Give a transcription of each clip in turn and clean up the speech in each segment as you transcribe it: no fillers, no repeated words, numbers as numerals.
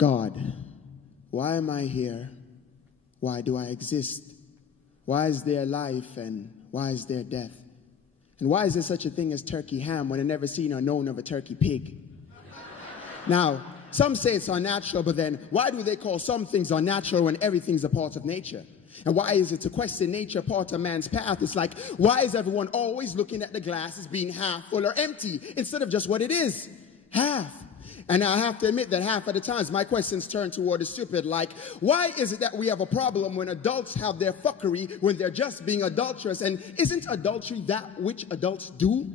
God, why am I here? Why do I exist? Why is there life and why is there death? And why is there such a thing as turkey ham when I've never seen or known of a turkey pig? Now, some say it's unnatural, but then why do they call some things unnatural when everything's a part of nature? And why is it to question nature part of man's path? It's like, why is everyone always looking at the glass as being half full or empty instead of just what it is, half? And I have to admit that half of the times my questions turn toward the stupid, like, why is it that we have a problem when adults have their fuckery when they're just being adulterous? And isn't adultery that which adults do?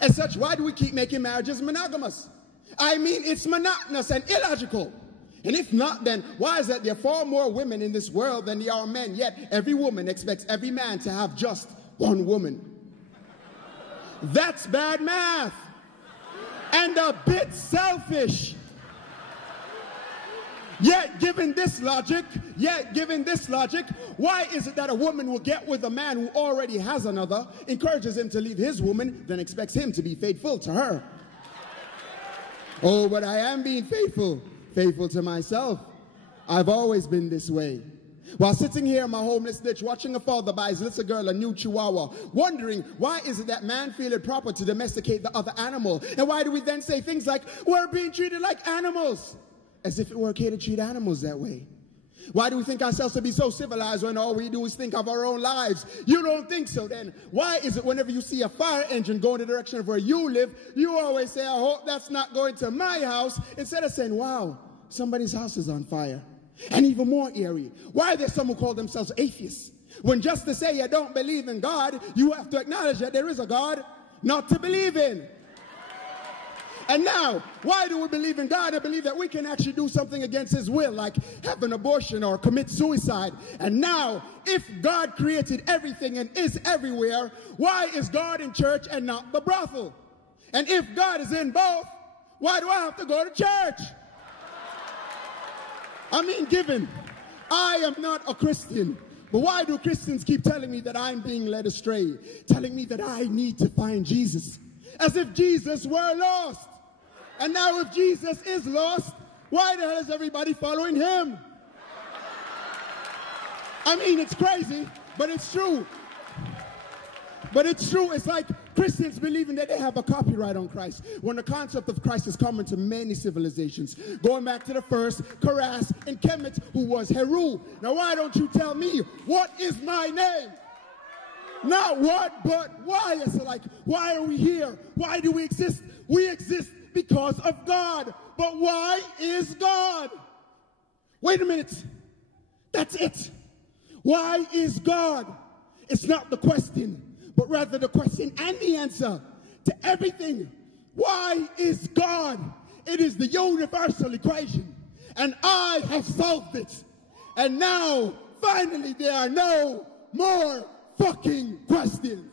As such, why do we keep making marriages monogamous? I mean, it's monotonous and illogical. And if not, then why is it there are far more women in this world than there are men, yet every woman expects every man to have just one woman? That's bad math. And a bit selfish. Yet given this logic, why is it that a woman will get with a man who already has another, encourages him to leave his woman, then expects him to be faithful to her? Oh, but I am being faithful to myself. I've always been this way. While sitting here in my homeless ditch, watching a father buy his little girl a new chihuahua, wondering why is it that man feel it proper to domesticate the other animal? And why do we then say things like, we're being treated like animals? As if it were okay to treat animals that way. Why do we think ourselves to be so civilized when all we do is think of our own lives? You don't think so then. Why is it whenever you see a fire engine go in the direction of where you live, you always say, I hope that's not going to my house, instead of saying, wow, somebody's house is on fire? And even more eerie, why are there some who call themselves atheists? When just to say you don't believe in God, you have to acknowledge that there is a God not to believe in. And now, why do we believe in God and believe that we can actually do something against his will, like have an abortion or commit suicide? And now, if God created everything and is everywhere, why is God in church and not the brothel? And if God is in both, why do I have to go to church? I mean, given I am not a Christian, but why do Christians keep telling me that I'm being led astray, telling me that I need to find Jesus, as if Jesus were lost? And now if Jesus is lost, why the hell is everybody following him? I mean, it's crazy, but it's true. It's like Christians believing that they have a copyright on Christ, when the concept of Christ is common to many civilizations, going back to the first, Karas and Kemet, who was Heru. Now why don't you tell me, what is my name? Not what, but why? It's like, why are we here? Why do we exist? We exist because of God. But why is God? Wait a minute. That's it. Why is God? It's not the question, but rather the question and the answer to everything. Why is God? It is the universal equation. And I have solved it. And now, finally, there are no more fucking questions.